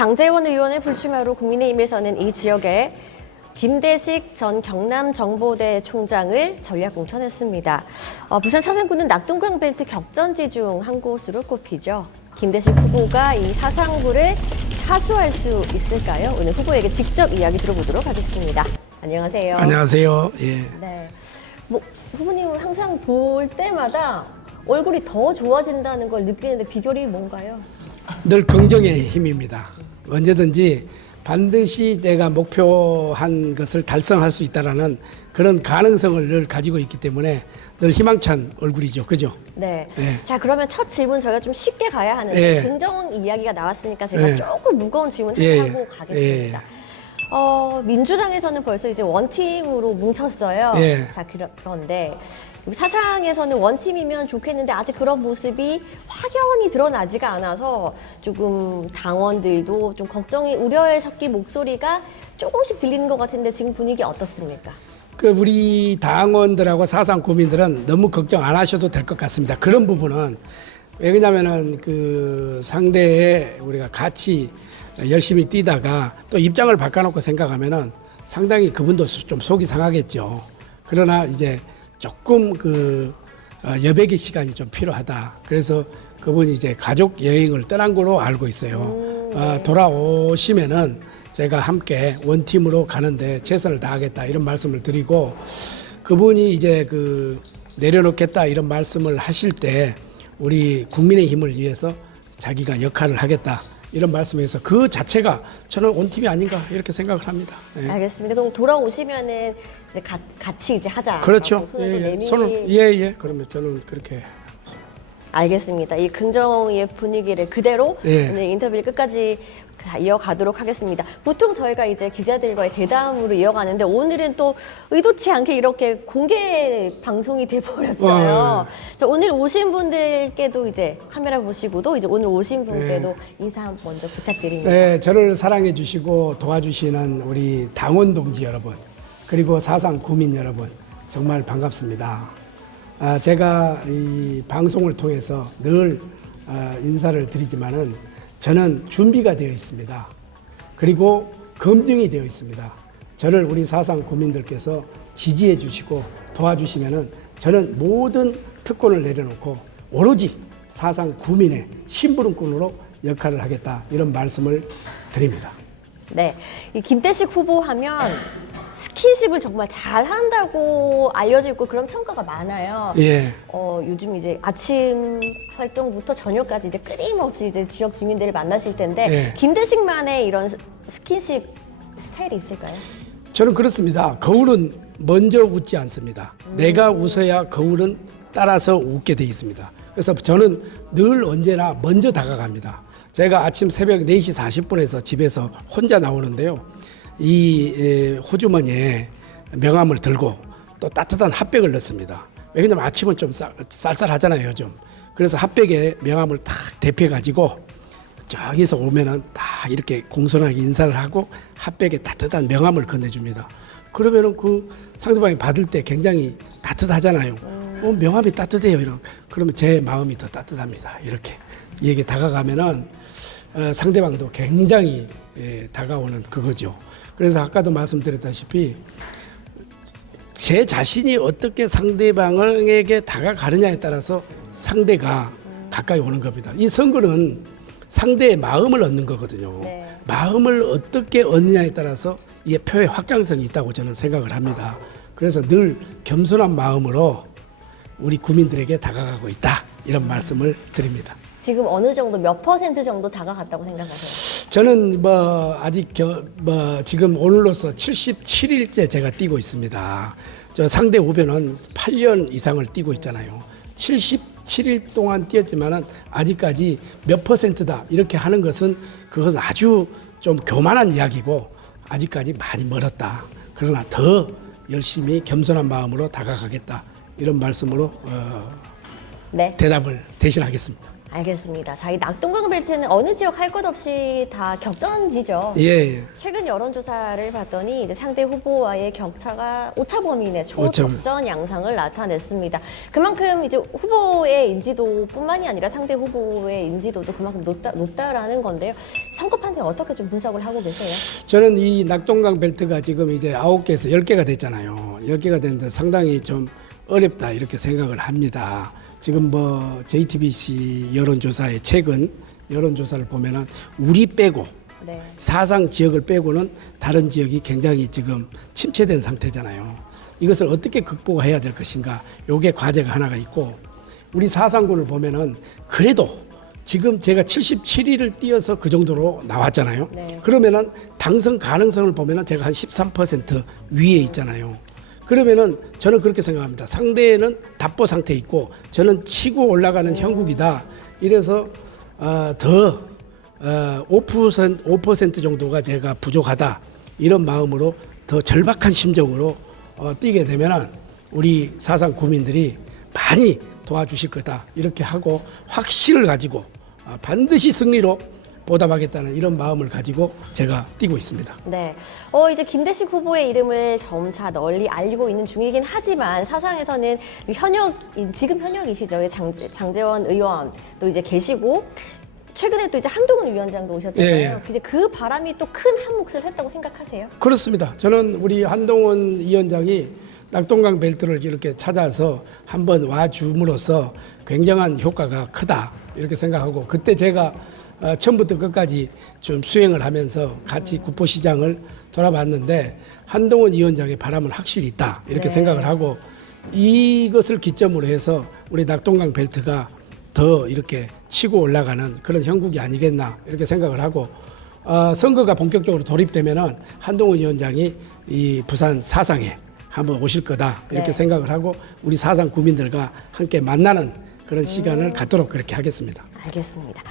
장제원 의원의 불출마로 국민의힘에서는 이 지역에 김대식 전 경남정보대 총장을 전략 공천했습니다. 부산 사상구는 낙동강 벨트 격전지 중 한 곳으로 꼽히죠. 김대식 후보가 이 사상구를 사수할 수 있을까요? 오늘 후보에게 직접 이야기 들어보도록 하겠습니다. 안녕하세요. 안녕하세요. 예. 네. 후보님은 항상 볼 때마다 얼굴이 더 좋아진다는 걸 느끼는데 비결이 뭔가요? 늘 긍정의 힘입니다. 언제든지 반드시 내가 목표한 것을 달성할 수 있다라는 그런 가능성을 늘 가지고 있기 때문에 늘 희망찬 얼굴이죠. 그죠? 네. 네. 자, 그러면 첫 질문 저희가 좀 쉽게 가야 하는데 예. 긍정 이야기가 나왔으니까 제가 예. 조금 무거운 질문 예. 하고 가겠습니다. 민주당에서는 벌써 이제 원팀으로 뭉쳤어요. 예. 자, 그런데 사상에서는 원팀이면 좋겠는데 아직 그런 모습이 확연히 드러나지가 않아서 조금 당원들도 좀 걱정이 우려에 섞인 목소리가 조금씩 들리는 것 같은데 지금 분위기 어떻습니까? 우리 당원들하고 사상 구민들은 너무 걱정 안 하셔도 될 것 같습니다. 그런 부분은 왜냐면은 상대에 우리가 같이 열심히 뛰다가 또 입장을 바꿔놓고 생각하면은 상당히 그분도 좀 속이 상하겠죠. 그러나 이제 조금 여백의 시간이 좀 필요하다. 그래서 그분이 이제 가족 여행을 떠난 걸로 알고 있어요. 돌아오시면은 제가 함께 원팀으로 가는데 최선을 다하겠다 이런 말씀을 드리고 그분이 이제 내려놓겠다 이런 말씀을 하실 때 우리 국민의힘을 위해서 자기가 역할을 하겠다. 이런 말씀에서 그 자체가 저는 원팀이 아닌가 이렇게 생각을 합니다. 예. 알겠습니다. 그럼 돌아오시면은 이제 같이 이제 하자. 그렇죠. 손을 그러면 저는 그렇게. 알겠습니다. 이 긍정의 분위기를 그대로 예. 오늘 인터뷰를 끝까지 이어가도록 하겠습니다. 보통 저희가 이제 기자들과의 대담으로 이어가는데 오늘은 또 의도치 않게 이렇게 공개 방송이 돼버렸어요. 자, 오늘 오신 분들께도 이제 카메라 보시고도 이제 오늘 오신 분께도 인사 먼저 부탁드립니다. 네, 저를 사랑해 주시고 도와주시는 우리 당원 동지 여러분 그리고 사상 구민 여러분 정말 반갑습니다. 제가 이 방송을 통해서 늘 인사를 드리지만은 저는 준비가 되어 있습니다. 그리고 검증이 되어 있습니다. 저를 우리 사상 구민들께서 지지해 주시고 도와주시면은 저는 모든 특권을 내려놓고 오로지 사상 구민의 심부름꾼으로 역할을 하겠다 이런 말씀을 드립니다. 네, 이 김대식 후보 하면 스킨십을 정말 잘한다고 알려져 있고 그런 평가가 많아요. 예. 요즘 이제 아침 활동부터 저녁까지 이제 끊임없이 이제 지역 주민들을 만나실 텐데 예. 김대식만의 이런 스킨십 스타일이 있을까요? 저는 그렇습니다. 거울은 먼저 웃지 않습니다. 내가 웃어야 거울은 따라서 웃게 돼 있습니다. 그래서 저는 늘 언제나 먼저 다가갑니다. 제가 아침 새벽 4시 40분에서 집에서 혼자 나오는데요. 이 호주머니에 명함을 들고 또 따뜻한 핫백을 넣습니다. 왜냐면 아침은 좀 쌀쌀하잖아요, 요즘. 그래서 핫백에 명함을 탁 대표가지고 저기서 오면은 다 이렇게 공손하게 인사를 하고 핫백에 따뜻한 명함을 건네줍니다. 그러면은 상대방이 받을 때 굉장히 따뜻하잖아요. 명함이 따뜻해요. 그러면 제 마음이 더 따뜻합니다. 이렇게 얘기 다가가면은 상대방도 굉장히 다가오는 그거죠. 그래서 아까도 말씀드렸다시피 제 자신이 어떻게 상대방에게 다가가느냐에 따라서 상대가 가까이 오는 겁니다. 이 선거는 상대의 마음을 얻는 거거든요. 네. 마음을 어떻게 얻느냐에 따라서 이 표의 확장성이 있다고 저는 생각을 합니다. 그래서 늘 겸손한 마음으로 우리 국민들에게 다가가고 있다 이런 말씀을 드립니다. 지금 어느 정도 몇 % 정도 다가갔다고 생각하세요? 저는 아직 지금 오늘로서 77일째 제가 뛰고 있습니다. 저 상대 후배는 8년 이상을 뛰고 있잖아요. 77일 동안 뛰었지만은 아직까지 몇 %다 이렇게 하는 것은 그것은 아주 좀 교만한 이야기고 아직까지 많이 멀었다. 그러나 더 열심히 겸손한 마음으로 다가가겠다 이런 말씀으로 네. 대답을 대신하겠습니다. 알겠습니다. 자, 이 낙동강 벨트는 어느 지역 할 것 없이 다 격전지죠. 예. 최근 여론조사를 봤더니 이제 상대 후보와의 격차가 오차 범위 내 초격전 양상을 나타냈습니다. 그만큼 이제 후보의 인지도뿐만이 아니라 상대 후보의 인지도도 그만큼 높다라는 건데요. 선거 판세 어떻게 좀 분석을 하고 계세요? 저는 이 낙동강 벨트가 지금 이제 9개에서 10개가 됐잖아요. 10개가 됐는데 상당히 좀 어렵다 이렇게 생각을 합니다. 지금 뭐 JTBC 여론조사의 최근 여론조사를 보면은 우리 빼고 네. 사상 지역을 빼고는 다른 지역이 굉장히 지금 침체된 상태잖아요. 이것을 어떻게 극복해야 될 것인가? 요게 과제가 하나가 있고 우리 사상군을 보면은 그래도 지금 제가 77위를 뛰어서 그 정도로 나왔잖아요. 네. 그러면은 당선 가능성을 보면은 제가 한 13% 위에 있잖아요. 그러면은 저는 그렇게 생각합니다. 상대는 답보 상태에 있고 저는 치고 올라가는 형국이다. 이래서 더 5% 정도가 제가 부족하다. 이런 마음으로 더 절박한 심정으로 뛰게 되면은 우리 사상 구민들이 많이 도와주실 거다. 이렇게 하고 확신을 가지고 반드시 승리로 보답하겠다는 이런 마음을 가지고 제가 뛰고 있습니다. 네. 이제 김대식 후보의 이름을 점차 널리 알리고 있는 중이긴 하지만 사상에서는 지금 현역이시죠. 장제원 의원 또 이제 계시고 최근에 또 이제 한동훈 위원장도 오셨잖아요. 예. 근데 그 바람이 또 큰 한 몫을 했다고 생각하세요? 그렇습니다. 저는 우리 한동훈 위원장이 낙동강 벨트를 이렇게 찾아서 한번 와줌으로써 굉장한 효과가 크다 이렇게 생각하고 그때 제가 처음부터 끝까지 좀 수행을 하면서 같이 구포시장을 돌아봤는데 한동훈 위원장의 바람은 확실히 있다 이렇게 네. 생각을 하고 이것을 기점으로 해서 우리 낙동강 벨트가 더 이렇게 치고 올라가는 그런 형국이 아니겠나 이렇게 생각을 하고 선거가 본격적으로 돌입되면은 한동훈 위원장이 이 부산 사상에 한번 오실 거다 이렇게 네. 생각을 하고 우리 사상 구민들과 함께 만나는 그런 시간을 갖도록 그렇게 하겠습니다. 알겠습니다.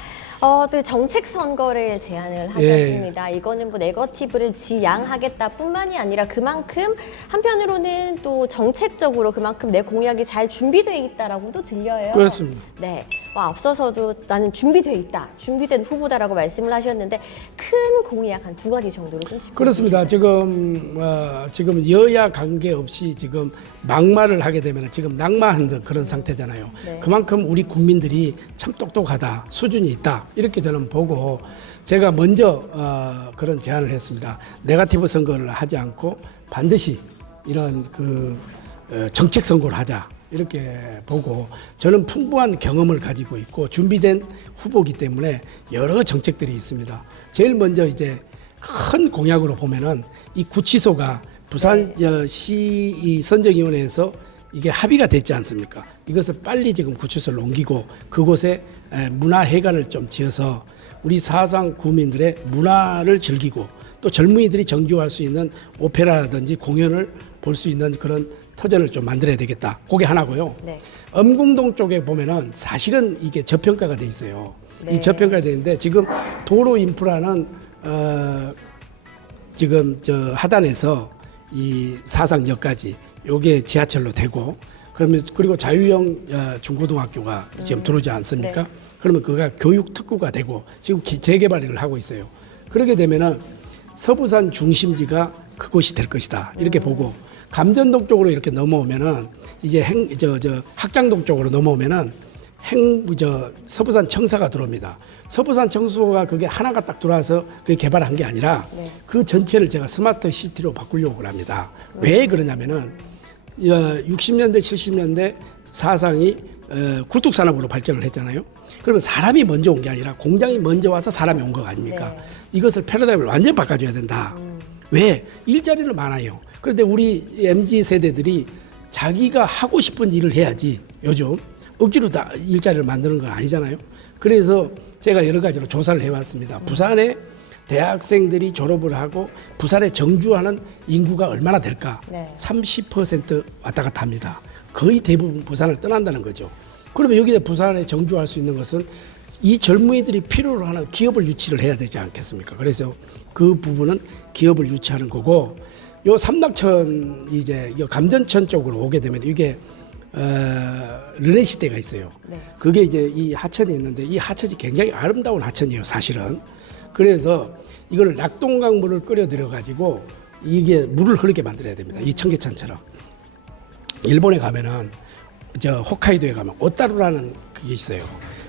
또 정책 선거를 제안을 하셨습니다. 이거는 뭐 네거티브를 지양하겠다 뿐만이 아니라 그만큼 한편으로는 또 정책적으로 그만큼 내 공약이 잘 준비되어 있다라고도 들려요. 그렇습니다. 네. 앞서서도 나는 준비되어 있다, 준비된 후보다라고 말씀을 하셨는데 큰 공약 한 2가지 정도로 좀 짚어주시죠. 그렇습니다. 지금 여야 관계 없이 지금 막말을 하게 되면 지금 낙마한 그런 상태잖아요. 네. 그만큼 우리 국민들이 참 똑똑하다, 수준이 있다 이렇게 저는 보고 제가 먼저 그런 제안을 했습니다. 네거티브 선거를 하지 않고 반드시 이런 정책 선거를 하자. 이렇게 보고 저는 풍부한 경험을 가지고 있고 준비된 후보이기 때문에 여러 정책들이 있습니다. 제일 먼저 이제 큰 공약으로 보면은 이 구치소가 부산시 이 선정위원회에서 이게 합의가 됐지 않습니까? 이것을 빨리 지금 구치소를 옮기고 그곳에 문화회관을 좀 지어서 우리 사상 구민들의 문화를 즐기고 또 젊은이들이 정주할 수 있는 오페라라든지 공연을 볼 수 있는 그런 터전을 좀 만들어야 되겠다. 그게 하나고요. 네. 엄궁동 쪽에 보면은 사실은 이게 저평가가 돼 있어요. 네. 이 저평가가 돼 있는데 지금 도로 인프라는 지금 저 하단에서 이 사상역까지 요게 지하철로 되고 그러면 그리고 자유형 중고등학교가 지금 들어오지 않습니까? 네. 그러면 그가 교육 특구가 되고 지금 재개발을 하고 있어요. 그러게 되면은 서부산 중심지가 그곳이 될 것이다. 이렇게 보고 감전동 쪽으로 이렇게 넘어오면은 이제 학장동 쪽으로 넘어오면은 서부산 청사가 들어옵니다. 서부산 청소가 그게 하나가 딱 들어와서 그게 개발한 게 아니라 네. 그 전체를 제가 스마트 시티로 바꾸려고 합니다. 왜 그러냐면은 60년대, 70년대 사상이 굴뚝산업으로 발전을 했잖아요. 그러면 사람이 먼저 온 게 아니라 공장이 먼저 와서 사람이 온 거 아닙니까? 네. 이것을 패러다임을 완전히 바꿔줘야 된다. 왜? 일자리는 많아요. 그런데 우리 MZ 세대들이 자기가 하고 싶은 일을 해야지 요즘 억지로 다 일자리를 만드는 건 아니잖아요. 그래서 제가 여러 가지로 조사를 해왔습니다. 부산에 대학생들이 졸업을 하고 부산에 정주하는 인구가 얼마나 될까? 네. 30% 왔다 갔다 합니다. 거의 대부분 부산을 떠난다는 거죠. 그러면 여기에 부산에 정주할 수 있는 것은 이 젊은이들이 필요로 하는 기업을 유치를 해야 되지 않겠습니까? 그래서 그 부분은 기업을 유치하는 거고 요 삼락천 이제 감전천 쪽으로 오게 되면 이게 르네 시대가 있어요. 네. 그게 이제 이 하천이 있는데 이 하천이 굉장히 아름다운 하천이에요, 사실은. 그래서 이걸 낙동강물을 끓여들여 가지고 이게 물을 흐르게 만들어야 됩니다. 이 청계천처럼. 일본에 가면은 저 홋카이도에 가면 오타루라는 그게 있어요.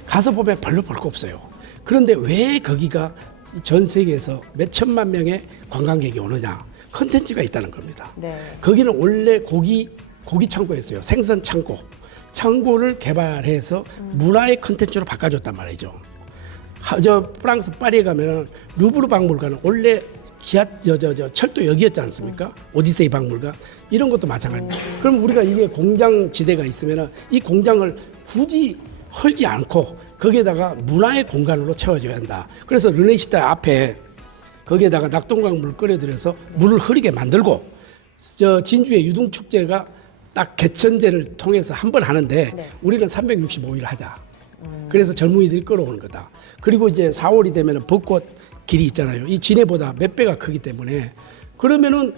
가서 보면 별로 볼 거 없어요. 그런데 왜 거기가 전 세계에서 몇 천만 명의 관광객이 오느냐? 컨텐츠가 있다는 겁니다. 네. 거기는 원래 고기 창고였어요. 생선 창고. 창고를 개발해서 문화의 컨텐츠로 바꿔줬단 말이죠. 저 프랑스 파리에 가면 루브르 박물관은 원래 철도역이었지 않습니까? 오디세이 박물관 이런 것도 마찬가지입니다. 그럼 우리가 이게 공장 지대가 있으면 이 공장을 굳이 헐지 않고 거기에다가 문화의 공간으로 채워줘야 한다. 그래서 르네시대 앞에 거기에다가 낙동강 물 끓여들여서 물을 흐리게 만들고 저 진주의 유등축제가 딱 개천제를 통해서 한 번 하는데 네. 우리는 365일 하자. 그래서 젊은이들이 끌어오는 거다. 그리고 이제 4월이 되면 벚꽃 길이 있잖아요. 이 진해보다 몇 배가 크기 때문에 그러면은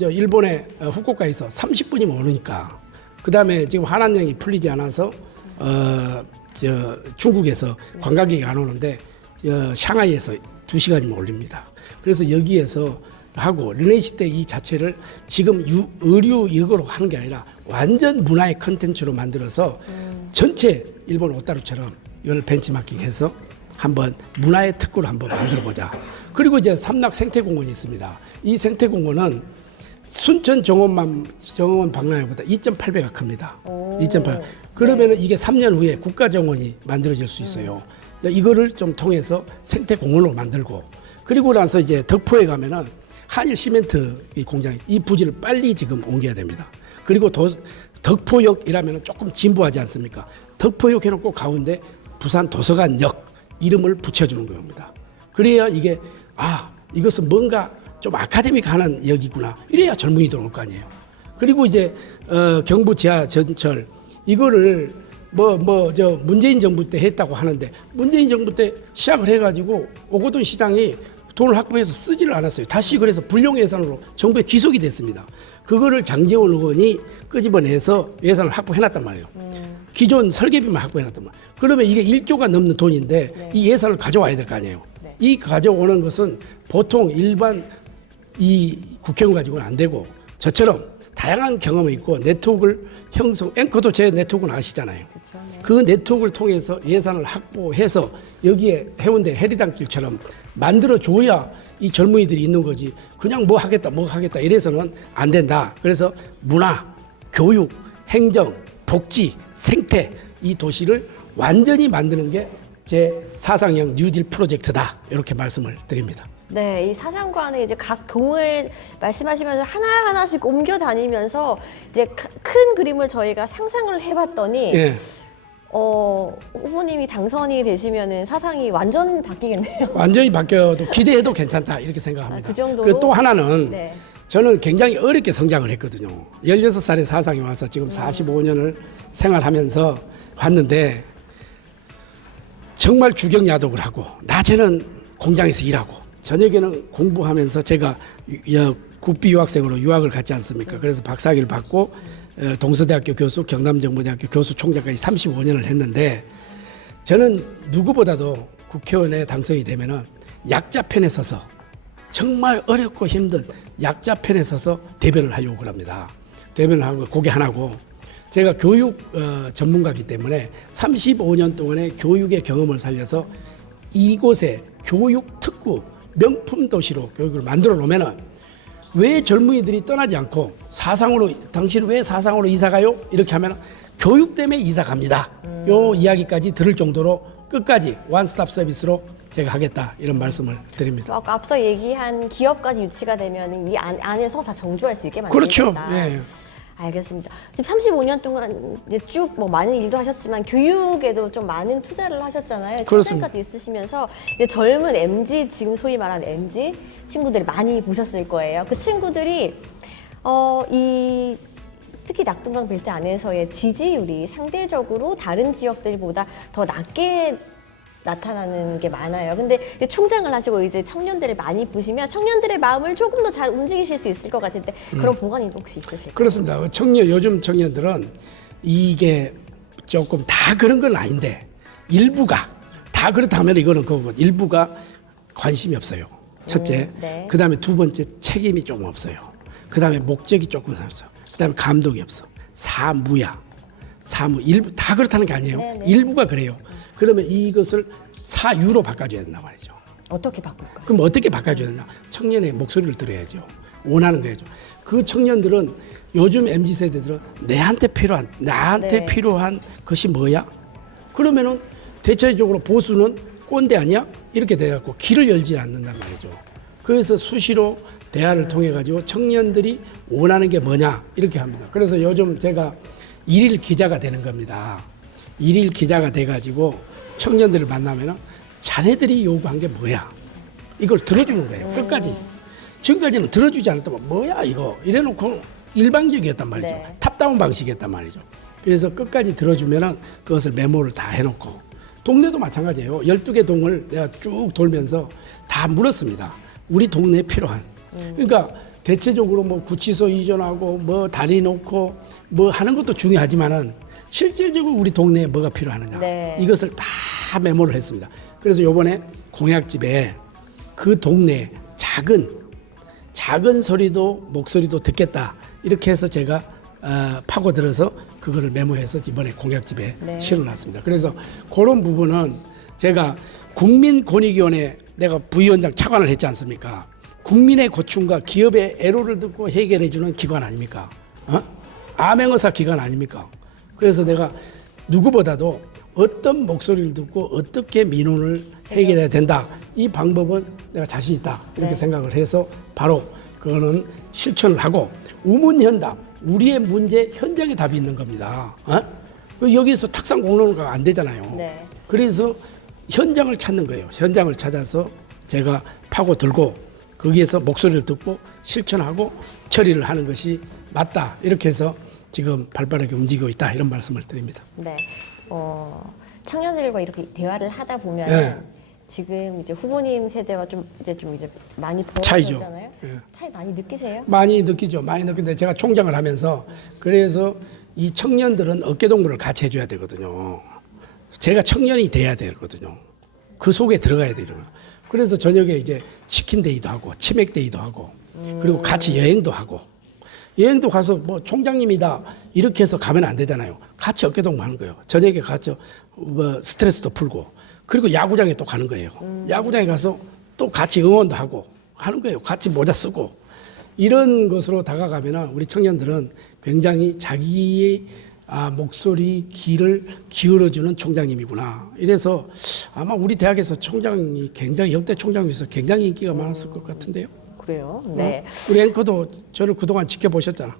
일본의 후쿠오카에서 30분이면 오니까 그 다음에 지금 한한령이 풀리지 않아서 중국에서 관광객이 안 오는데 샹하이에서 2시간이면 올립니다. 그래서 여기에서 하고 르네시대 이 자체를 지금 의류 이거로 하는 게 아니라 완전 문화의 컨텐츠로 만들어서 전체 일본 오타루처럼 이걸 벤치마킹해서 한번 문화의 특구를 한번 만들어보자. 그리고 이제 삼락 생태공원이 있습니다. 이 생태공원은 순천 정원만 박람회보다 2.8배가 큽니다. 2.8. 그러면은 이게 3년 후에 국가정원이 만들어질 수 있어요. 이거를 좀 통해서 생태공원으로 만들고 그리고 나서 이제 덕포에 가면은 한일 시멘트 이 공장 이 부지를 빨리 지금 옮겨야 됩니다. 그리고 덕포역이라면 조금 진보하지 않습니까? 덕포역 해놓고 가운데 부산 도서관역 이름을 붙여주는 겁니다. 그래야 이게 이것은 뭔가 좀 아카데믹하는 역이구나. 이래야 젊은이들 올 거 아니에요. 그리고 이제 경부 지하 전철 이거를 문재인 정부 때 했다고 하는데 문재인 정부 때 시작을 해가지고 오거돈 시장이 돈을 확보해서 쓰지를 않았어요. 다시 그래서 불용 예산으로 정부에 귀속이 됐습니다. 그거를 장제원 의원이 끄집어내서 예산을 확보해놨단 말이에요. 기존 설계비만 확보해놨단 말이에요. 그러면 이게 1조가 넘는 돈인데 네. 이 예산을 가져와야 될 거 아니에요. 네. 이 가져오는 것은 보통 일반 이 국회의원 가지고는 안 되고 저처럼 다양한 경험이 있고 네트워크를 앵커도 제 네트워크는 아시잖아요. 그렇죠. 네. 그 네트워크를 통해서 예산을 확보해서 여기에 해운대 해리단길처럼 만들어줘야 이 젊은이들이 있는 거지 그냥 뭐 하겠다 이래서는 안 된다. 그래서 문화, 교육, 행정, 복지, 생태 이 도시를 완전히 만드는 게 제 사상형 뉴딜 프로젝트다. 이렇게 말씀을 드립니다. 네, 이 사상관을 이제 각 동을 말씀하시면서 하나하나씩 옮겨 다니면서 이제 큰 그림을 저희가 상상을 해봤더니 예. 후보님이 당선이 되시면은 사상이 완전 바뀌겠네요. 완전히 바뀌어도 기대해도 괜찮다 이렇게 생각합니다. 그 정도로? 그리고 또 하나는 네. 저는 굉장히 어렵게 성장을 했거든요. 16살에 사상에 와서 지금 45년을 생활하면서 왔는데 정말 주경야독을 하고 낮에는 공장에서 일하고 저녁에는 공부하면서 제가 국비 유학생으로 유학을 갔지 않습니까? 그래서 박사학위를 받고 동서대학교 교수, 경남정보대학교 교수 총장까지 35년을 했는데 저는 누구보다도 국회의원에 당선이 되면은 약자 편에 서서 정말 어렵고 힘든 약자 편에 서서 대변을 하려고 합니다. 대변을 하고 그게 하나고 제가 교육 전문가이기 때문에 35년 동안의 교육의 경험을 살려서 이곳에 교육 특구 명품 도시로 교육을 만들어 놓으면은 왜 젊은이들이 떠나지 않고 사상으로 당신 왜 사상으로 이사 가요? 이렇게 하면 교육 때문에 이사 갑니다. 요 이야기까지 들을 정도로 끝까지 원스톱 서비스로 제가 하겠다 이런 말씀을 드립니다. 아까 앞서 얘기한 기업까지 유치가 되면 이 안에서 다 정주할 수 있게 만들겠다. 그렇죠. 예. 알겠습니다. 지금 35년 동안 이제 쭉 뭐 많은 일도 하셨지만 교육에도 좀 많은 투자를 하셨잖아요. 그렇습니다. 출생까지 있으시면서 이제 젊은 MZ 지금 소위 말하는 MZ 친구들이 많이 보셨을 거예요. 그 친구들이 특히 낙동강 벨트 안에서의 지지율이 상대적으로 다른 지역들보다 더 낮게 나타나는 게 많아요. 근데 이제 총장을 하시고 이제 청년들을 많이 보시면 청년들의 마음을 조금 더 잘 움직이실 수 있을 것 같은데 그런 보관이 혹시 있으실까요? 그렇습니다. 요즘 청년들은 이게 조금 다 그런 건 아닌데 일부가 다 그렇다면 이거는 그거고 일부가 관심이 없어요. 첫째. 네. 그다음에 두 번째 책임이 조금 없어요. 그다음에 목적이 조금 없어. 그다음에 감독이 없어. 사무야. 일부 다 그렇다는 게 아니에요. 네, 네. 일부가 그래요. 그러면 이것을 사유로 바꿔줘야 된단 말이죠. 어떻게 바꿀까요? 그럼 어떻게 바꿔줘야 되냐? 청년의 목소리를 들어야죠. 원하는 거죠. 그 청년들은 요즘 MZ 세대들은 나한테 네. 필요한 것이 뭐야? 그러면은 대체적으로 보수는 꼰대 아니야? 이렇게 돼갖고 길을 열지 않는단 말이죠. 그래서 수시로 대화를 통해 가지고 청년들이 원하는 게 뭐냐 이렇게 합니다. 그래서 요즘 제가 일일 기자가 되는 겁니다. 일일 기자가 돼가지고 청년들을 만나면은 자네들이 요구한 게 뭐야? 이걸 들어주는 거예요. 끝까지. 지금까지는 들어주지 않았다면 뭐야 이거 이래놓고 일방적이었단 말이죠. 네. 탑다운 방식이었단 말이죠. 그래서 끝까지 들어주면은 그것을 메모를 다 해놓고 동네도 마찬가지예요. 12개 동을 내가 쭉 돌면서 다 물었습니다. 우리 동네에 필요한. 그러니까 대체적으로 뭐 구치소 이전하고 뭐 다리 놓고 뭐 하는 것도 중요하지만은 실질적으로 우리 동네에 뭐가 필요하느냐. 네. 이것을 다 메모를 했습니다. 그래서 요번에 공약집에 그 동네 작은 소리도 목소리도 듣겠다. 이렇게 해서 제가 파고들어서 그거를 메모해서 이번에 공약집에 네. 실어놨습니다. 그래서 그런 부분은 제가 국민권익위원회 내가 부위원장 차관을 했지 않습니까? 국민의 고충과 기업의 애로를 듣고 해결해주는 기관 아닙니까? 암행어사 기관 아닙니까? 그래서 내가 누구보다도 어떤 목소리를 듣고 어떻게 민원을 해결해야 된다. 이 방법은 내가 자신 있다. 이렇게 네. 생각을 해서 바로 그거는 실천을 하고 우문현답, 우리의 문제 현장에 답이 있는 겁니다. 여기서 탁상 공론화가 안 되잖아요. 네. 그래서 현장을 찾는 거예요. 현장을 찾아서 제가 파고들고 거기에서 목소리를 듣고 실천하고 처리를 하는 것이 맞다. 이렇게 해서 지금 발빠르게 움직이고 있다. 이런 말씀을 드립니다. 네. 청년들과 이렇게 대화를 하다 보면 네. 지금 이제 후보님 세대와 좀 이제 많이 차이죠. 벌어졌잖아요. 예. 차이 많이 느끼세요? 많이 느끼죠. 많이 느끼는데 제가 총장을 하면서 그래서 이 청년들은 어깨동무를 같이 해줘야 되거든요. 제가 청년이 돼야 되거든요. 그 속에 들어가야 되죠. 그래서 저녁에 이제 치킨데이도 하고 치맥데이도 하고 그리고 같이 여행도 하고 여행도 가서 뭐 총장님이다 이렇게 해서 가면 안 되잖아요. 같이 어깨동무 하는 거예요. 저녁에 가서 뭐 스트레스도 풀고 그리고 야구장에 또 가는 거예요. 야구장에 가서 또 같이 응원도 하고 하는 거예요. 같이 모자 쓰고 이런 것으로 다가가면 우리 청년들은 굉장히 자기의 목소리 귀를 기울여주는 총장님이구나. 이래서 아마 우리 대학에서 총장이 굉장히 역대 총장에서 굉장히 인기가 많았을 것 같은데요. 그래요? 네. 우리 앵커도 저를 그동안 지켜보셨잖아.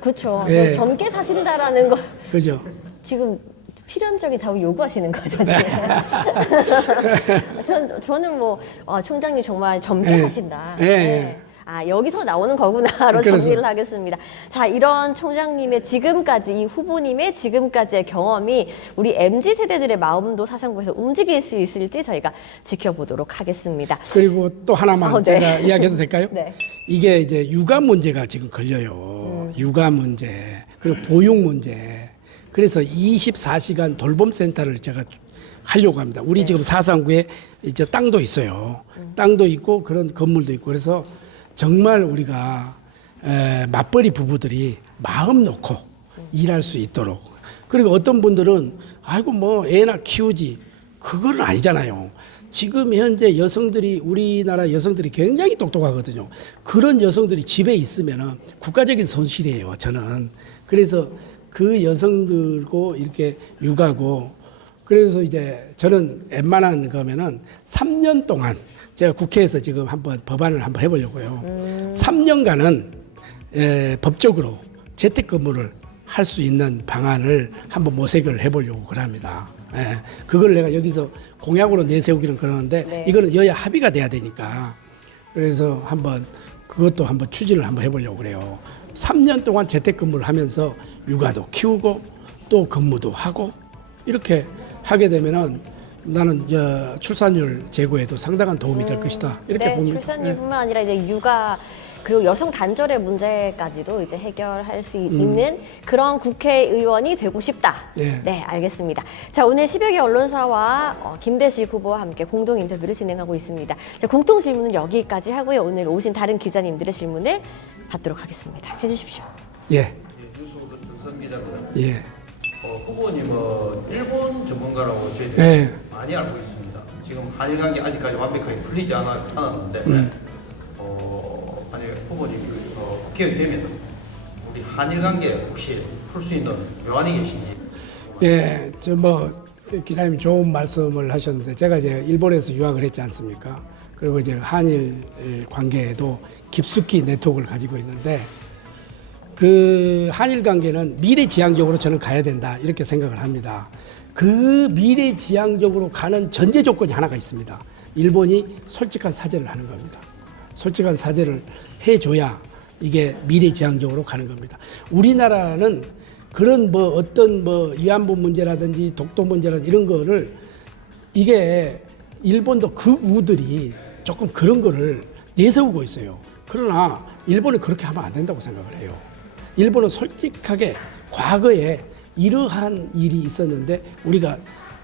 그렇죠. 네. 젊게 사신다라는 거 그죠? 지금 필연적인 답을 요구하시는 거죠, 지금. 저는 뭐 총장님 정말 젊게 네. 사신다. 네. 여기서 나오는 거구나로 그래서. 정리를 하겠습니다. 자, 이런 총장님의 지금까지 이 후보님의 지금까지의 경험이 우리 MZ 세대들의 마음도 사상구에서 움직일 수 있을지 저희가 지켜보도록 하겠습니다. 그리고 또 하나만 네. 제가 이야기해도 될까요? 네. 이게 이제 육아 문제가 지금 걸려요. 육아 문제 그리고 보육 문제. 그래서 24시간 돌봄센터를 제가 하려고 합니다. 우리 지금 사상구에 이제 땅도 있어요. 땅도 있고 그런 건물도 있고 그래서 정말 우리가 맞벌이 부부들이 마음 놓고 일할 수 있도록 그리고 어떤 분들은 아이고 뭐 애나 키우지 그건 아니잖아요. 지금 현재 여성들이 우리나라 여성들이 굉장히 똑똑하거든요. 그런 여성들이 집에 있으면은 국가적인 손실이에요. 저는 그래서 그 여성들고 이렇게 육아고 그래서 이제 저는 웬만한 거면은 3년 동안 제가 국회에서 지금 한번 법안을 한번 해보려고요. 3년간은 법적으로 재택근무를 할 수 있는 방안을 한번 모색을 해보려고 그럽니다. 그걸 내가 여기서 공약으로 내세우기는 그러는데 네. 이거는 여야 합의가 돼야 되니까 그래서 한번 그것도 한번 추진을 한번 해보려고 그래요. 3년 동안 재택근무를 하면서 육아도 키우고 또 근무도 하고 이렇게 하게 되면은 나는 출산율 제고에도 상당한 도움이 될 것이다 이렇게 네, 봅니다. 출산율뿐만 아니라 이제 육아 그리고 여성 단절의 문제까지도 이제 해결할 수 있는 그런 국회의원이 되고 싶다. 네. 네, 알겠습니다. 자, 오늘 10여 개 언론사와 김대식 후보와 함께 공동 인터뷰를 진행하고 있습니다. 자, 공통 질문은 여기까지 하고요. 오늘 오신 다른 기자님들의 질문을 받도록 하겠습니다. 해주십시오. 예, 뉴스 정선 기자입니다. 예, 후보님은 일본 전문가라고 저희들이 예. 많이 알고 있습니다. 지금 한일 관계 아직까지 완벽하게 풀리지 않았는데 만약에 후보님이 국회의원이 되면 우리 한일 관계 혹시 풀 수 있는 묘안이 계신지? 예, 기자님 좋은 말씀을 하셨는데 제가 이제 일본에서 유학을 했지 않습니까? 그리고 이제 한일 관계에도 깊숙이 네트워크를 가지고 있는데 그 한일 관계는 미래지향적으로 저는 가야 된다 이렇게 생각을 합니다. 그 미래지향적으로 가는 전제 조건이 하나가 있습니다. 일본이 솔직한 사죄를 하는 겁니다. 솔직한 사죄를 해줘야 이게 미래지향적으로 가는 겁니다. 우리나라는 그런 어떤 위안부 문제라든지 독도 문제라든지 이런 거를 이게 일본도 극우들이 조금 그런 거를 내세우고 있어요. 그러나 일본은 그렇게 하면 안 된다고 생각을 해요. 일본은 솔직하게 과거에 이러한 일이 있었는데 우리가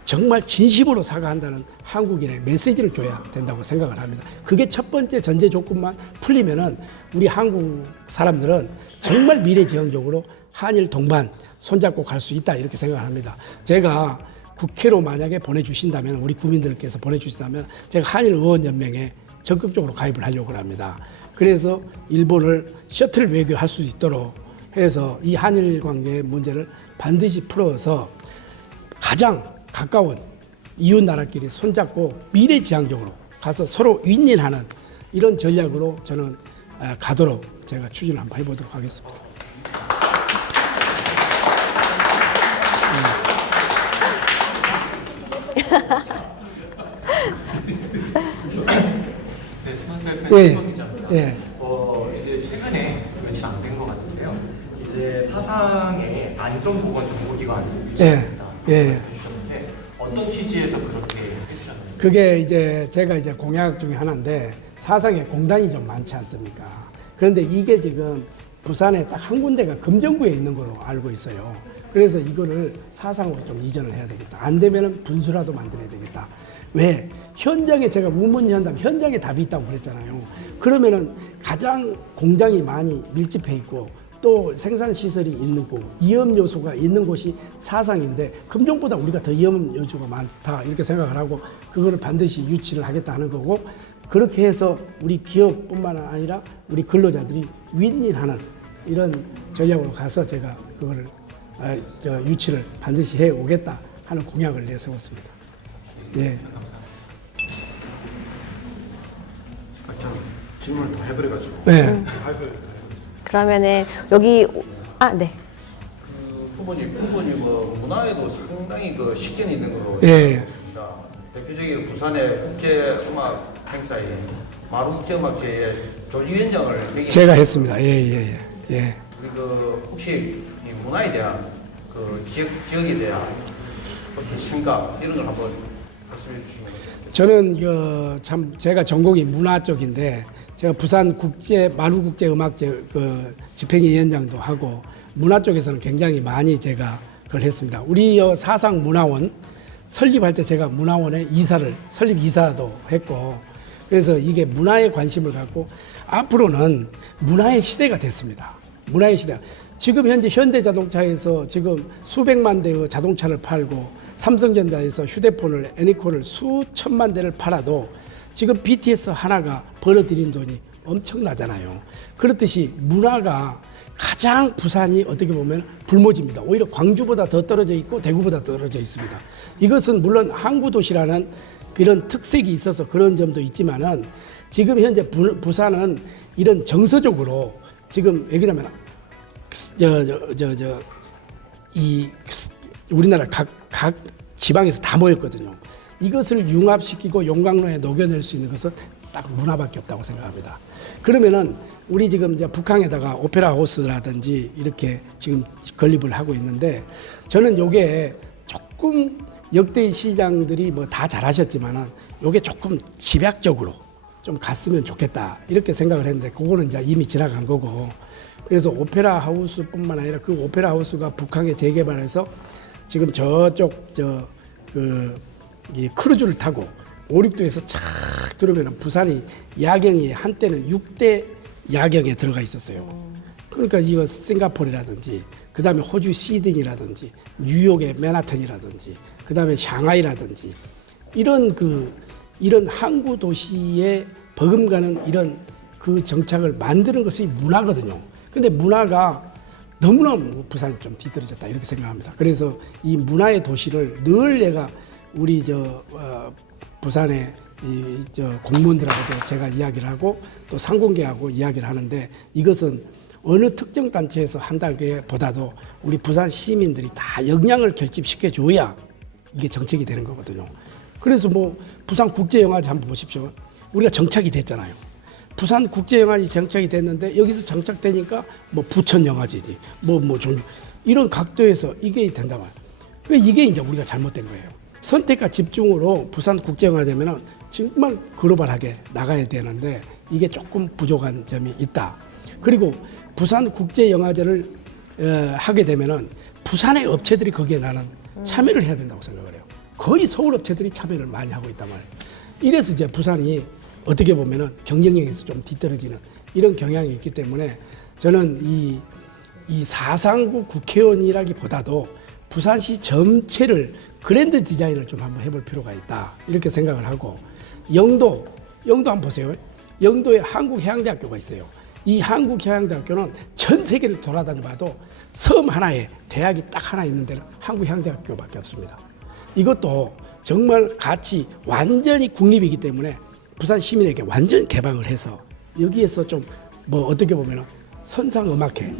정말 진심으로 사과한다는 한국인의 메시지를 줘야 된다고 생각을 합니다. 그게 첫 번째 전제 조건만 풀리면은 우리 한국 사람들은 정말 미래지향적으로 한일 동반 손잡고 갈 수 있다 이렇게 생각을 합니다. 제가 국회로 만약에 보내주신다면 우리 국민들께서 보내주신다면 제가 한일 의원연맹에 적극적으로 가입을 하려고 합니다. 그래서 일본을 셔틀 외교할 수 있도록 해서 이 한일 관계의 문제를 반드시 풀어서 가장 가까운 이웃 나라끼리 손잡고 미래지향적으로 가서 서로 윈윈하는 이런 전략으로 저는 가도록 제가 추진을 한번 해보도록 하겠습니다. 네, 예. 수원 기자입니다. 예. 이제 최근에 며칠 안 된 것 같은데요. 이제 사상의 안전보건정보기관을 유치합니다. 예. 말씀해 주셨는데 어떤 취지에서 그렇게 해주셨는지. 그게 이제 제가 이제 공약 중에 하나인데 사상에 공단이 좀 많지 않습니까? 그런데 이게 지금 부산에 딱 한 군데가 금정구에 있는 걸로 알고 있어요. 그래서 이거를 사상으로 좀 이전을 해야 되겠다. 안 되면은 분수라도 만들어야 되겠다. 왜? 현장에 제가 우문현담 현장에 답이 있다고 그랬잖아요. 그러면은 가장 공장이 많이 밀집해 있고 또 생산 시설이 있는 곳, 위험 요소가 있는 곳이 사상인데 금정보다 우리가 더 위험 요소가 많다 이렇게 생각을 하고 그거를 반드시 유치를 하겠다 하는 거고 그렇게 해서 우리 기업뿐만 아니라 우리 근로자들이 윈윈하는 이런 전략으로 가서 제가 그거를 유치를 반드시 해 오겠다 하는 공약을 내세웠습니다. 예. 질문을 더 해버려가지고. 네. 그러면은 여기 네. 후보님은 문화에도 상당히 식견이 있는 걸로 예. 알고 있습니다. 대표적인 부산의 국제음악 행사인 마루국제음악제의 조직위원장을 제가 했습니다. 예. 우리 혹시 이 문화에 대한 지역에 대한 혹시 생각 이런 걸 한번 말씀해 주시면 저는 참 제가 전공이 문화 쪽인데 제가 부산 마루국제음악제 집행위원장도 하고 문화 쪽에서는 굉장히 많이 제가 그걸 했습니다. 우리 사상문화원 설립할 때 제가 문화원의 설립 이사도 했고 그래서 이게 문화에 관심을 갖고 앞으로는 문화의 시대가 됐습니다. 문화의 시대가. 지금 현재 현대자동차에서 지금 수백만 대의 자동차를 팔고 삼성전자에서 휴대폰을 애니콜을 수천만 대를 팔아도 지금 BTS 하나가 벌어들인 돈이 엄청나잖아요. 그렇듯이 문화가 가장 부산이 어떻게 보면 불모지입니다. 오히려 광주보다 더 떨어져 있고 대구보다 떨어져 있습니다. 이것은 물론 항구도시라는 그런 특색이 있어서 그런 점도 있지만은 지금 현재 부산은 이런 정서적으로 지금 왜냐면 우리나라 각 지방에서 다 모였거든요. 이것을 융합시키고 용광로에 녹여낼 수 있는 것은 딱 문화밖에 없다고 생각합니다. 그러면은 우리 지금 이제 북한에다가 오페라 하우스라든지 이렇게 지금 건립을 하고 있는데 저는 요게 조금 역대 시장들이 뭐 다 잘하셨지만은 요게 조금 집약적으로 좀 갔으면 좋겠다 이렇게 생각을 했는데 그거는 이제 이미 지나간 거고 그래서 오페라 하우스뿐만 아니라 그 오페라 하우스가 북한에 재개발해서 지금 저쪽 이 크루즈를 타고 오륙도에서 착 들어오면 부산이 야경이 한때는 6대 야경에 들어가 있었어요. 그러니까 이거 싱가포르라든지 그다음에 호주 시드니라든지 뉴욕의 맨하탄이라든지 그다음에 샹하이라든지 이런 항구 도시에 버금가는 이런 그 정착을 만드는 것이 문화거든요. 근데 문화가 너무나 부산이 좀 뒤떨어졌다 이렇게 생각합니다. 그래서 이 문화의 도시를 늘 내가 우리 부산의 공무원들하고도 제가 이야기를 하고 또 상공계하고 이야기를 하는데 이것은 어느 특정 단체에서 한다기보다도 우리 부산 시민들이 다 역량을 결집시켜 줘야 이게 정책이 되는 거거든요. 그래서 뭐 부산 국제영화제 한번 보십시오. 우리가 정착이 됐잖아요. 부산 국제영화제 정착이 됐는데 여기서 정착되니까 뭐 부천영화제지 좀 이런 각도에서 이게 된다 말이에요. 이게 이제 우리가 잘못된 거예요. 선택과 집중으로 부산 국제영화제면은 정말 글로벌하게 나가야 되는데 이게 조금 부족한 점이 있다. 그리고 부산 국제영화제를 하게 되면은 부산의 업체들이 거기에 나는 참여를 해야 된다고 생각을 해요. 거의 서울 업체들이 참여를 많이 하고 있단 말이에요. 이래서 이제 부산이 어떻게 보면은 경쟁력에서 좀 뒤떨어지는 이런 경향이 있기 때문에 저는 이 사상구 국회의원이라기보다도 부산시 전체를 그랜드 디자인을 좀 한번 해볼 필요가 있다 이렇게 생각을 하고 영도 한번 보세요. 영도에 한국해양대학교가 있어요. 이 한국해양대학교는 전 세계를 돌아다녀봐도 섬 하나에 대학이 딱 하나 있는 데는 한국해양대학교밖에 없습니다. 이것도 정말 같이 완전히 국립이기 때문에 부산 시민에게 완전 개방을 해서 여기에서 좀 뭐 어떻게 보면 선상음악회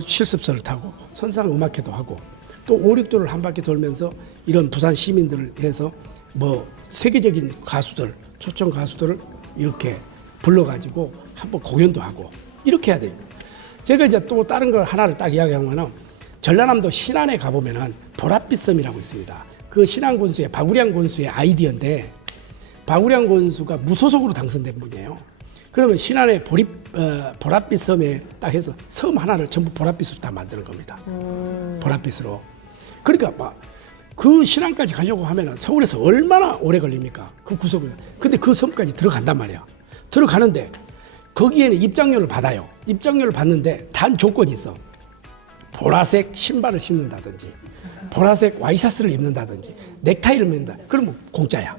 실습선을 타고 선상음악회도 하고 또 오륙도를 한 바퀴 돌면서 이런 부산 시민들을 해서 뭐 세계적인 가수들 초청 가수들을 이렇게 불러가지고 한번 공연도 하고 이렇게 해야 됩니다. 제가 이제 또 다른 걸 하나를 딱 이야기하면은 전라남도 신안에 가보면은 보랏빛 섬이라고 있습니다. 그 신안 군수의 박우량 군수의 아이디어인데 박우량 군수가 무소속으로 당선된 분이에요. 그러면 신안의 보랏빛 섬에 딱 해서 섬 하나를 전부 보랏빛으로 다 만드는 겁니다. 보랏빛으로. 그러니까 막 그 신안까지 가려고 하면은 서울에서 얼마나 오래 걸립니까? 그 구석을. 근데 그 섬까지 들어간단 말이야. 들어가는데 거기에는 입장료를 받아요. 입장료를 받는데 단 조건이 있어. 보라색 신발을 신는다든지 보라색 와이셔츠를 입는다든지 넥타이를 맨다. 그러면 공짜야.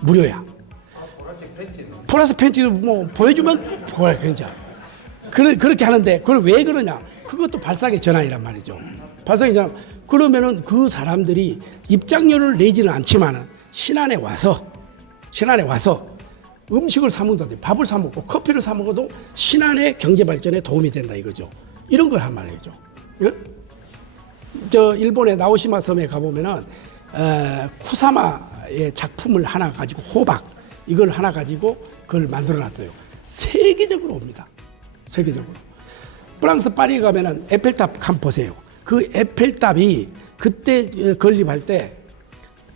무료야. 보라색 팬티는 보라색 팬티도 뭐 보여주면 괜찮아. 그렇게 하는데 그걸 왜 그러냐? 그것도 발상의 전환이란 말이죠. 발상의 전환. 그러면은 그 사람들이 입장료를 내지는 않지만은 신안에 와서 음식을 사 먹든지 밥을 사 먹고 커피를 사 먹어도 신안의 경제 발전에 도움이 된다 이거죠. 이런 걸 한 말이죠. 예? 저 일본의 나오시마 섬에 가보면은 쿠사마의 작품을 하나 가지고 호박 이걸 하나 가지고 그걸 만들어놨어요. 세계적으로 옵니다. 세계적으로. 프랑스 파리에 가면은 에펠탑 한번 보세요. 그 에펠탑이 그때 건립할 때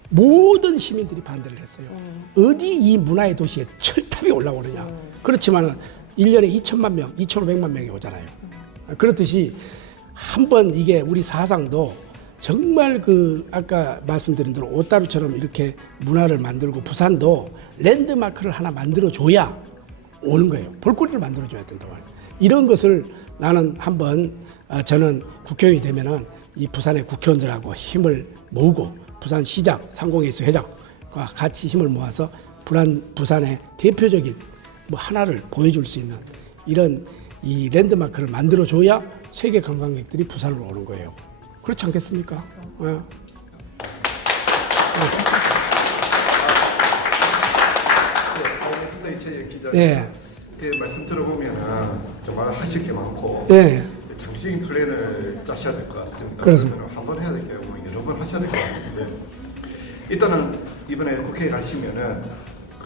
모든 시민들이 반대를 했어요. 어디 이 문화의 도시에 철탑이 올라오느냐. 그렇지만은 1년에 2천만 명, 2,500만 명이 오잖아요. 그렇듯이 한번 이게 우리 사상도 정말 아까 말씀드린 대로 오따루처럼 이렇게 문화를 만들고 부산도 랜드마크를 하나 만들어줘야 오는 거예요. 볼거리를 만들어줘야 된다고 말이에요. 이런 것을 나는 한번 저는 국회의원이 되면은 이 부산의 국회의원들하고 힘을 모으고 부산시장, 상공회의소 회장과 같이 힘을 모아서 부산의 대표적인 뭐 하나를 보여줄 수 있는 이런 이 랜드마크를 만들어줘야 세계 관광객들이 부산으로 오는 거예요. 그렇지 않겠습니까? 반갑습니다. 이채희 기자. 예. 그 말씀 들어보면 정말 하실 게 많고 예. 장기적인 플랜을 짜셔야 될 것 같습니다. 그렇습니다. 한번 해야 될 게 아니고 여러 번 하셔야 될 것 같은데 일단은 이번에 국회에 가시면은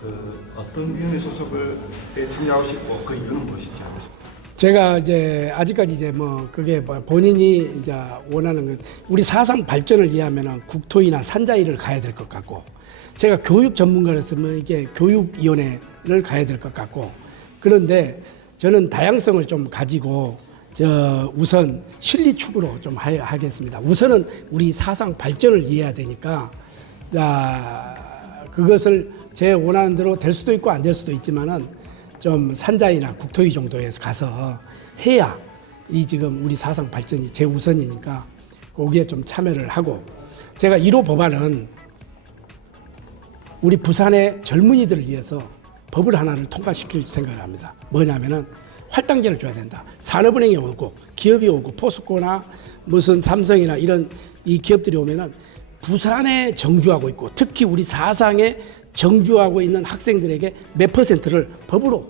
그 어떤 위원회 소속을 참여하시고 그 이유는 무엇인지 알고 싶습니다. 제가 이제 아직까지 이제 뭐 그게 뭐 본인이 이제 원하는 건 우리 사상 발전을 위하면은 국토위나 산자위를 가야 될 것 같고, 제가 교육 전문가로서는 이게 교육위원회를 가야 될 것 같고, 그런데 저는 다양성을 좀 가지고 우선 실리 축으로 좀 하겠습니다. 우선은 우리 사상 발전을 이해해야 되니까, 그것을 제 원하는 대로 될 수도 있고 안 될 수도 있지만은 좀 산자위나 국토위 정도에서 가서 해야 이 지금 우리 사상 발전이 제 우선이니까 거기에 좀 참여를 하고, 제가 1호 법안은 우리 부산의 젊은이들을 위해서 법을 하나를 통과시킬 생각을 합니다. 뭐냐면은 할당제를 줘야 된다. 산업은행이 오고 기업이 오고 포스코나 무슨 삼성이나 이런 이 기업들이 오면은 부산에 정주하고 있고 특히 우리 사상에 정주하고 있는 학생들에게 몇 %를 법으로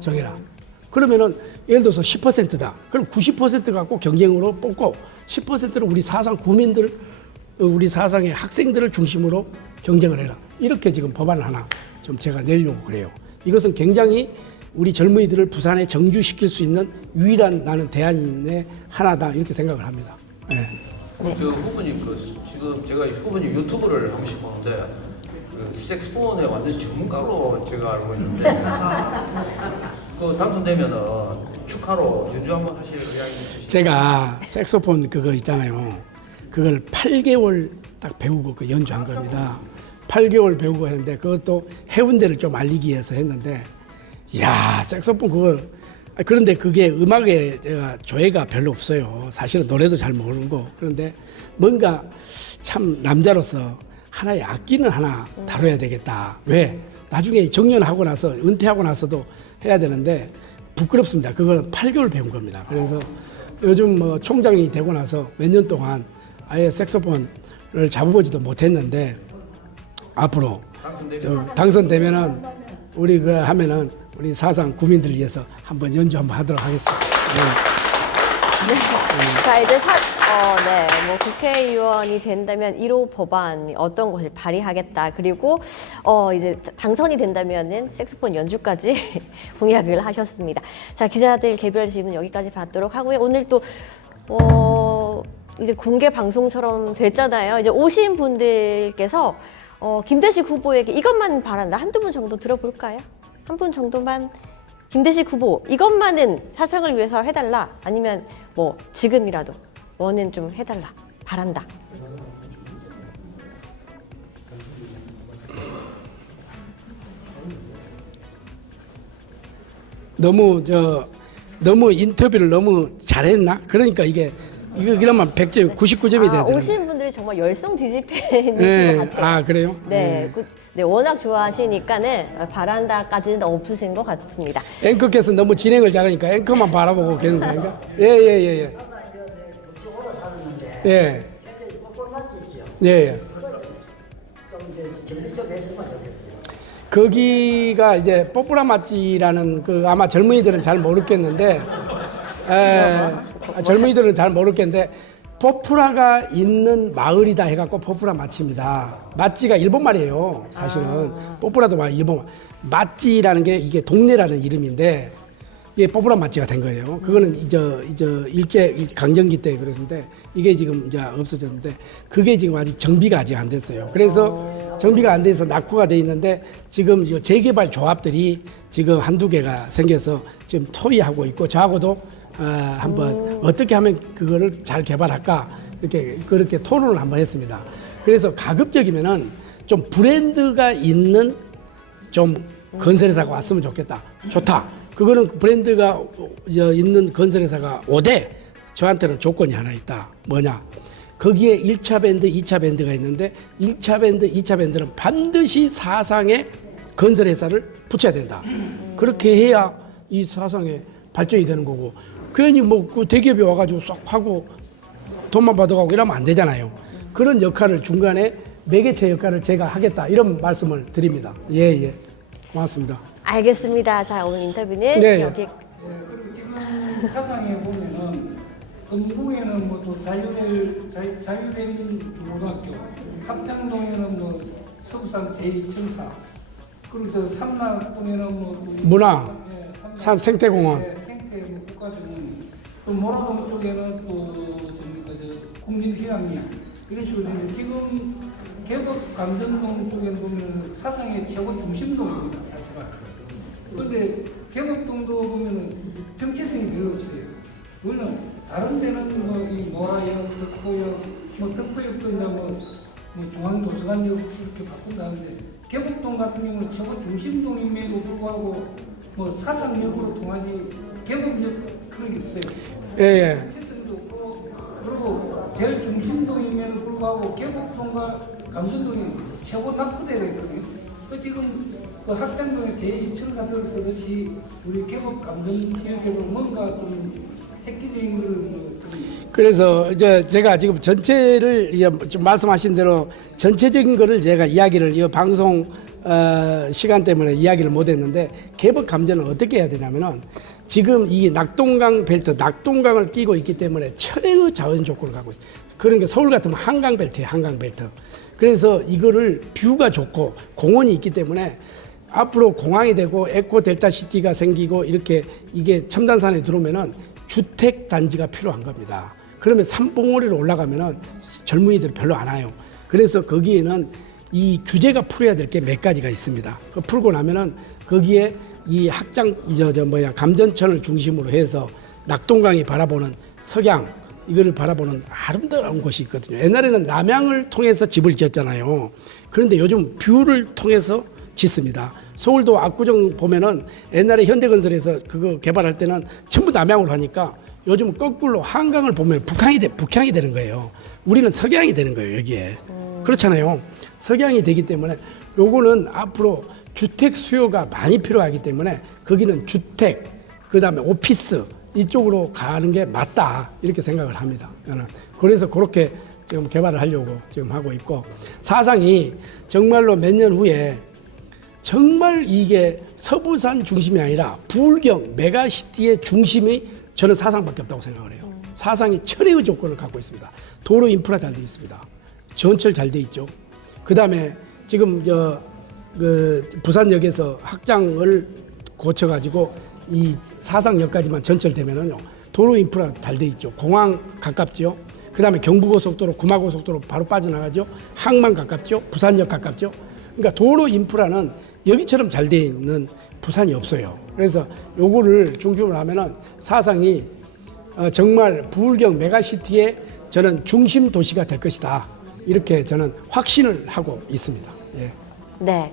정해라. 그러면은 예를 들어서 10%다. 그럼 90% 갖고 경쟁으로 뽑고 10%를 우리 사상 구민들, 우리 사상의 학생들을 중심으로 경쟁을 해라. 이렇게 지금 법안을 하나 좀 제가 내려고 그래요. 이것은 굉장히 우리 젊은이들을 부산에 정주시킬 수 있는 유일한 나는 대안의 하나다 이렇게 생각을 합니다. 네. 저 후보님 지금 제가 후보님 유튜브를 한 번씩 보는데 색소폰에 완전 전문가로 제가 알고 있는데 당선되면은 축하로 연주 한번 하실 의향이 있으시죠? 제가 색소폰 그거 있잖아요. 그걸 8개월 딱 배우고 그 연주한 겁니다. 8개월 배우고 했는데 그것도 해운대를 좀 알리기 위해서 했는데, 이야, 색소폰 그걸, 그런데 그게 음악에 제가 조예가 별로 없어요. 사실은 노래도 잘 모르고. 그런데 뭔가 참 남자로서 하나의 악기는 하나 다뤄야 되겠다. 왜? 나중에 정년하고 나서 은퇴하고 나서도 해야 되는데 부끄럽습니다. 그걸 8개월 배운 겁니다. 그래서 요즘 뭐 총장이 되고 나서 몇 년 동안 아예 색소폰을 잡아보지도 못했는데 앞으로 당선되면은 우리 그 하면은 우리 사상 구민들 위해서 한번 연주 한번 하도록 하겠습니다. 네. 자, 이제 뭐 국회의원이 된다면 1호 법안 어떤 것을 발의하겠다. 그리고 이제 당선이 된다면은 색소폰 연주까지 공약을 하셨습니다. 자, 기자들 개별 질문 여기까지 받도록 하고요. 오늘 또 이제 공개 방송처럼 됐잖아요. 이제 오신 분들께서 김대식 후보에게 이것만 바란다. 한두 분 정도 들어볼까요? 한 분 정도만 김대식 후보 이것만은 사상을 위해서 해달라. 아니면 뭐 지금이라도 뭐는 좀 해달라. 바란다. 너무 인터뷰를 너무 잘했나? 그러니까 이러면 100점, 99점이 돼야 되는. 오신 분들이 정말 열성 지지팬이신 것 같아요. 그래요? 네. 네, 워낙 좋아하시니까는 바란다까지는 없으신 것 같습니다. 앵커께서 너무 진행을 잘하니까 앵커만 바라보고 계는 거 아닌가? 예. 오래 살았는데 예. 뽀뽀맛 있죠. 예. 그거 좀 이제 정리 좀 해주면 좋겠어요. 거기가 이제 뽀뽀라 맛지라는 아마 젊은이들은 잘 모르겠는데, 젊은이들은 잘 모르겠는데 포프라가 있는 마을이다 해갖고 포프라 맛지입니다. 맛지가 일본 말이에요. 사실은 포프라도 일본 맛지라는 게 이게 동네라는 이름인데 이게 포프라 맛지가 된 거예요. 그거는 일제 강점기 때 그랬는데 이게 지금 이제 없어졌는데 그게 지금 아직 정비가 아직 안 됐어요. 그래서 정비가 안 돼서 낙후가 돼 있는데 지금 재개발 조합들이 지금 한두 개가 생겨서 지금 토의하고 있고 저하고도 한번 어떻게 하면 그거를 잘 개발할까 그렇게 토론을 한번 했습니다. 그래서 가급적이면은 좀 브랜드가 있는 좀 건설회사가 왔으면 좋겠다. 좋다. 그거는 브랜드가 있는 건설회사가 5대 저한테는 조건이 하나 있다. 뭐냐? 거기에 1차 밴드, 2차 밴드가 있는데 1차 밴드, 2차 밴드는 반드시 사상의 건설회사를 붙여야 된다. 그렇게 해야 이 사상의 발전이 되는 거고 괜히 그 대기업이 와가지고 쏙 하고 돈만 받아가고 이러면 안 되잖아요. 그런 역할을 중간에 매개체 역할을 제가 하겠다 이런 말씀을 드립니다. 예. 고맙습니다. 알겠습니다. 자, 오늘 인터뷰는 네. 여기. 그리고 지금 사상에 보면은 금붕에는 뭐 또 자유랜 중고등학교, 합창동에는 뭐 서부산 제2청사, 그리고 저 삼락동에는 뭐 문화, 삼락, 생태공원. 생태 뭐 또 모라동 쪽에는 또 국립휴양림 이런 식으로 되는데 지금 계곡 감전동 쪽에 보면 사상의 최고 중심동입니다, 사실은. 그런데 계곡동도 보면은 정체성이 별로 없어요. 물론 다른 데는 뭐 이 모라역, 덕포역, 뭐 덕포역도 이제 뭐 중앙도서관역 이렇게 바꾼다는데 계곡동 같은 경우는 최고 중심동임에도 불구하고 뭐 사상역으로 통하지 계곡역 그런 게 없어요. 예. 정체성도 없고 그리고 제일 중심동임에도 불구하고 계곡동과 감전동이 최고 낙후되어 있거든요. 그 지금 그 학장동에 제2청사들 쓰듯이 우리 계곡 감전 지역에도 뭔가 좀 획기적인 걸 그래서 이제 제가 지금 전체를 좀 말씀하신 대로 전체적인 거를 제가 이야기를 이 방송 시간 때문에 이야기를 못했는데 계곡 감전은 어떻게 해야 되냐면은 지금 이 낙동강 벨트, 낙동강을 끼고 있기 때문에 천혜의 자연 조건을 갖고 있어요. 그러니까 서울 같으면 한강 벨트예요, 한강 벨트. 그래서 이거를 뷰가 좋고 공원이 있기 때문에 앞으로 공항이 되고 에코 델타 시티가 생기고 이렇게 이게 첨단산에 들어오면은 주택 단지가 필요한 겁니다. 그러면 산봉우리로 올라가면은 젊은이들이 별로 안 와요. 그래서 거기에는 이 규제가 풀어야 될 게 몇 가지가 있습니다. 풀고 나면은 거기에 이 감전천을 중심으로 해서 낙동강이 바라보는 석양 이거를 바라보는 아름다운 곳이 있거든요. 옛날에는 남양을 통해서 집을 지었잖아요. 그런데 요즘 뷰를 통해서 짓습니다. 서울도 압구정 보면은 옛날에 현대건설에서 그거 개발할 때는 전부 남양으로 하니까 요즘 거꾸로 한강을 보면 북향이 되는 거예요. 우리는 석양이 되는 거예요, 여기에. 그렇잖아요. 석양이 되기 때문에 요거는 앞으로 주택 수요가 많이 필요하기 때문에 거기는 주택, 그 다음에 오피스 이쪽으로 가는 게 맞다 이렇게 생각을 합니다. 저는 그래서 그렇게 지금 개발을 하려고 지금 하고 있고 사상이 정말로 몇 년 후에 정말 이게 서부산 중심이 아니라 부울경 메가시티의 중심이 저는 사상밖에 없다고 생각을 해요. 사상이 철의 조건을 갖고 있습니다. 도로 인프라 잘 돼 있습니다. 전철 잘 돼 있죠. 그 다음에 지금 부산역에서 확장을 고쳐가지고 이 사상역까지만 전철되면은요 도로 인프라 잘 돼 있죠. 공항 가깝죠. 그 다음에 경부고속도로, 구마고속도로 바로 빠져나가죠. 항만 가깝죠. 부산역 가깝죠. 그러니까 도로 인프라는 여기처럼 잘 돼 있는 부산이 없어요. 그래서 요거를 중심으로 하면은 사상이 정말 부울경 메가시티의 저는 중심 도시가 될 것이다. 이렇게 저는 확신을 하고 있습니다. 예. 네.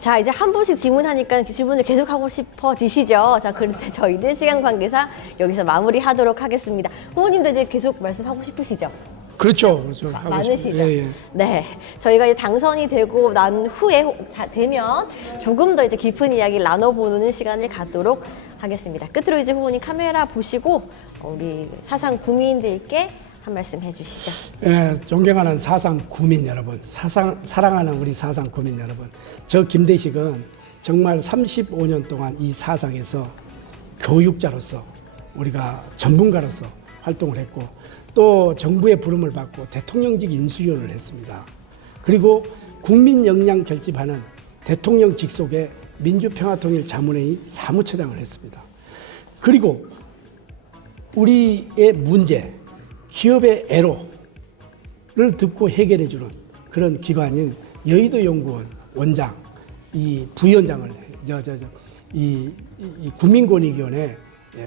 자, 이제 한 분씩 질문하니까 그 질문을 계속하고 싶어지시죠? 자, 그런데 저희는 시간 관계상 여기서 마무리하도록 하겠습니다. 후보님도 이제 계속 말씀하고 싶으시죠? 그렇죠. 그렇죠. 많으시죠? 예, 예. 네. 저희가 이제 당선이 되고 난 후에 되면 조금 더 이제 깊은 이야기를 나눠보는 시간을 갖도록 하겠습니다. 끝으로 이제 후보님 카메라 보시고 우리 사상 구민들께 한 말씀 해주시죠. 예, 존경하는 사상 구민 여러분, 사랑하는 우리 사상 구민 여러분, 저 김대식은 정말 35년 동안 이 사상에서 교육자로서 우리가 전문가로서 활동을 했고 또 정부의 부름을 받고 대통령직 인수위원을 했습니다. 그리고 국민 역량 결집하는 대통령 직속의 민주평화통일자문회의 사무처장을 했습니다. 그리고 우리의 문제, 기업의 애로를 듣고 해결해주는 그런 기관인 여의도연구원 원장, 이 부위원장을 이 국민권익위원회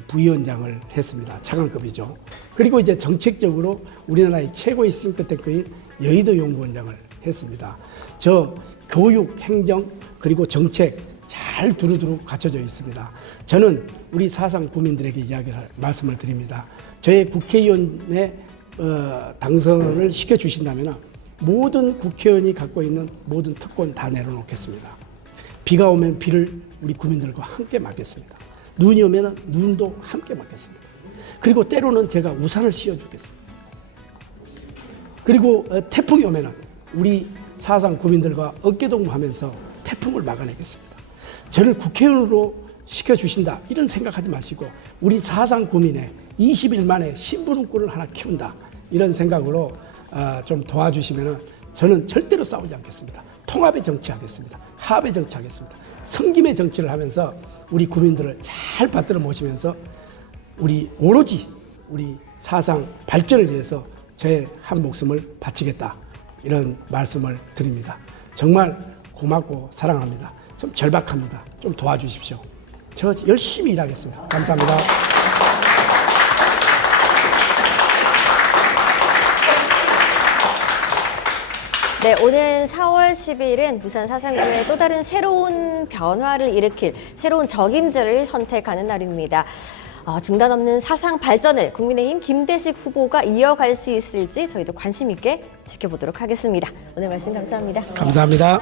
부위원장을 했습니다. 차관급이죠. 그리고 이제 정책적으로 우리나라의 최고의 싱크탱크인 여의도연구원장을 했습니다. 저 교육, 행정 그리고 정책 잘 두루두루 갖춰져 있습니다. 저는 우리 사상 구민들에게 말씀을 드립니다. 저의 국회의원의 당선을 시켜주신다면 모든 국회의원이 갖고 있는 모든 특권 다 내려놓겠습니다. 비가 오면 비를 우리 구민들과 함께 맞겠습니다. 눈이 오면 눈도 함께 맞겠습니다. 그리고 때로는 제가 우산을 씌워주겠습니다. 그리고 태풍이 오면 우리 사상 구민들과 어깨동무하면서 태풍을 막아내겠습니다. 저를 국회의원으로 시켜주신다 이런 생각하지 마시고 우리 사상 구민의 20일 만에 심부름꾼을 하나 키운다 이런 생각으로 좀 도와주시면 저는 절대로 싸우지 않겠습니다. 통합의 정치하겠습니다. 합의 정치하겠습니다. 섬김의 정치를 하면서 우리 구민들을 잘 받들어 모시면서 우리 오로지 우리 사상 발전을 위해서 제 한 목숨을 바치겠다. 이런 말씀을 드립니다. 정말 고맙고 사랑합니다. 좀 절박합니다. 좀 도와주십시오. 저 열심히 일하겠습니다. 감사합니다. 네, 오는 4월 10일은 부산 사상군의 또 다른 새로운 변화를 일으킬 새로운 적임자를 선택하는 날입니다. 중단 없는 사상 발전을 국민의힘 김대식 후보가 이어갈 수 있을지 저희도 관심 있게 지켜보도록 하겠습니다. 오늘 말씀 감사합니다. 감사합니다.